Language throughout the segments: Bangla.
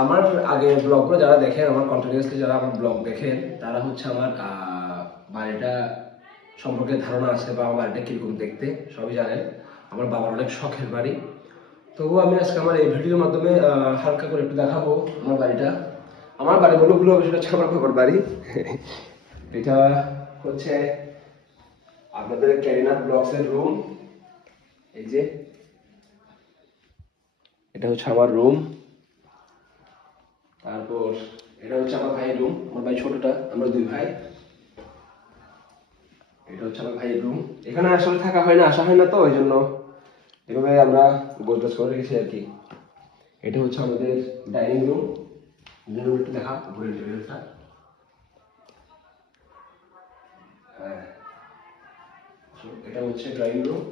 আমার আগে ব্লগগুলো যারা দেখেন, আমার কন্টিনিউয়াসলি যারা আমার ব্লগ দেখেন, তারা হচ্ছে আমার বাড়িটা সম্পর্কে ধারণা আছে বা আমার বাড়িটা কীরকম দেখতে সবই জানেন। আমার বাবার অনেক শখের বাড়ি। তবুও আমি আজকে আমার এই ভিডিওর মাধ্যমে হালকা করে একটু দেখাবো আমার বাড়িটা। আমার বাড়ি বলগুলো বিষয়টা হচ্ছে আমার বাবার বাড়ি। এটা হচ্ছে আপনাদের ক্যারিনাথ ব্লগসের রুম। এই যে এটা হচ্ছে আমার রুম। তারপর এটা হচ্ছে আমার ভাইয়ের রুম, আমার ভাই ছোটটা, আমরা দুই ভাই। এটা হচ্ছে আমার ভাইয়ের রুম। এখানে আসলে থাকা হয় না, আসা হয় না, তো ওই জন্য এভাবে আমরা গোছগাছ করে রেখেছি আর কি। এটা হচ্ছে আমাদের ডাইনিং রুম। একটু দেখা ঘুরে লেভেলটা। হ্যাঁ, এটা হচ্ছে ড্রয়িং রুম।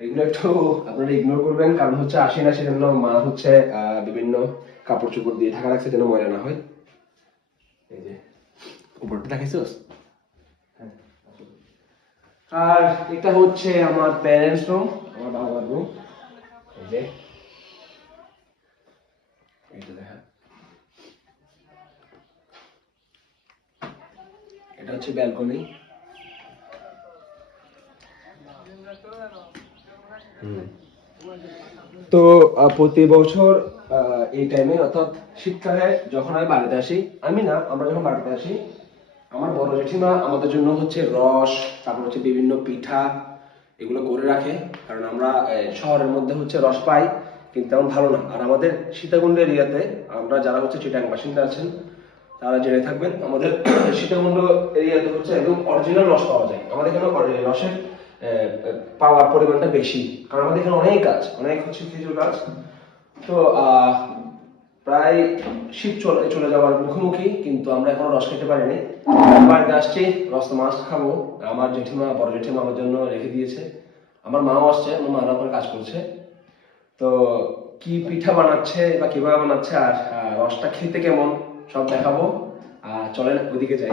এগুলো একটু আপনারা ইগনোর করবেন, কারণ হচ্ছে আসি না, সেজন্য মা হচ্ছে বিভিন্ন কাপড় চোপড় দিয়ে ঢাকা রাখছে যেন ময়লা না হয়। এই যে উপরটা দেখাইছোস। হ্যাঁ, আর এটা হচ্ছে আমার প্যারেন্টস রুম, আমার বাবার রুম। এই যে এইটা দেখা, এটা হচ্ছে ব্যালকনি। তো প্রতি বছর এই টাইমে, অর্থাৎ শীতকালে যখন আমি বাড়িতে আসি, আমরা যখন বাড়িতে আসি, আমার বড় জেঠিমা আমাদের জন্য হচ্ছে রস, তারপর হচ্ছে বিভিন্ন পিঠা এগুলো করে রাখে। কারণ আমরা শহরের মধ্যে হচ্ছে রস পাই, কিন্তু তেমন ভালো না। আর আমাদের সীতাকুণ্ড এরিয়াতে, আমরা যারা হচ্ছে চিটাং বাসিন্দা আছেন তারা জেনে থাকবেন, আমাদের সীতাকুণ্ড এরিয়াতে হচ্ছে একদম অরিজিনাল রস পাওয়া যায়। আমাদের এখানে রসের পাওয়ার পরিমাণটা বেশি, কারণ আমাদের এখানে অনেক গাছ, অনেক হচ্ছে খেজুর গাছ। তো প্রায় শীত চলে যাওয়ার মুখোমুখি, কিন্তু আমরা এখনো রস খেতে পারিনি। বাড়িতে আসছি, রস তো মাছ খাবো। আমার জেঠিমা, বড় জেঠিমা আমার জন্য রেখে দিয়েছে। আমার মাও আসছে, আমার মা রান্না করে কাজ করছে। তো কি পিঠা বানাচ্ছে বা কিভাবে বানাচ্ছে আর রসটা খেতে কেমন সব দেখাবো। চলেন ওদিকে যাই,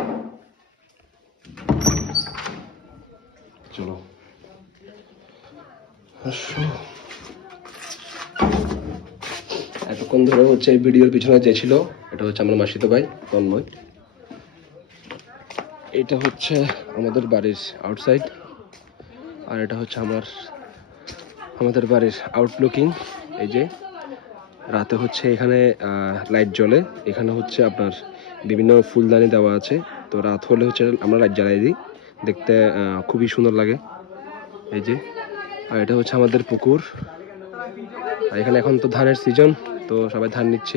চলো। এতক্ষণ ধরে হচ্ছে এই ভিডিওর পিছনে যে ছিল, এটা হচ্ছে আমার মাসিতো ভাই তন্ময়। এটা হচ্ছে আমাদের বাড়ির আউটসাইড, আর এটা হচ্ছে আমাদের বাড়ির আউটলুকিং। এই যে রাতে হচ্ছে এখানে লাইট জ্বলে, এখানে হচ্ছে আপনার বিভিন্ন ফুলদানি দেওয়া আছে। তো রাত হলে হচ্ছে আমরা লাইট জ্বালাই দিই, দেখতে খুবই সুন্দর লাগে। এই যে, আর এটা হচ্ছে আমাদের পুকুর। আর এখানে এখন তো ধানের সিজন, তো সবাই ধান নিচ্ছে।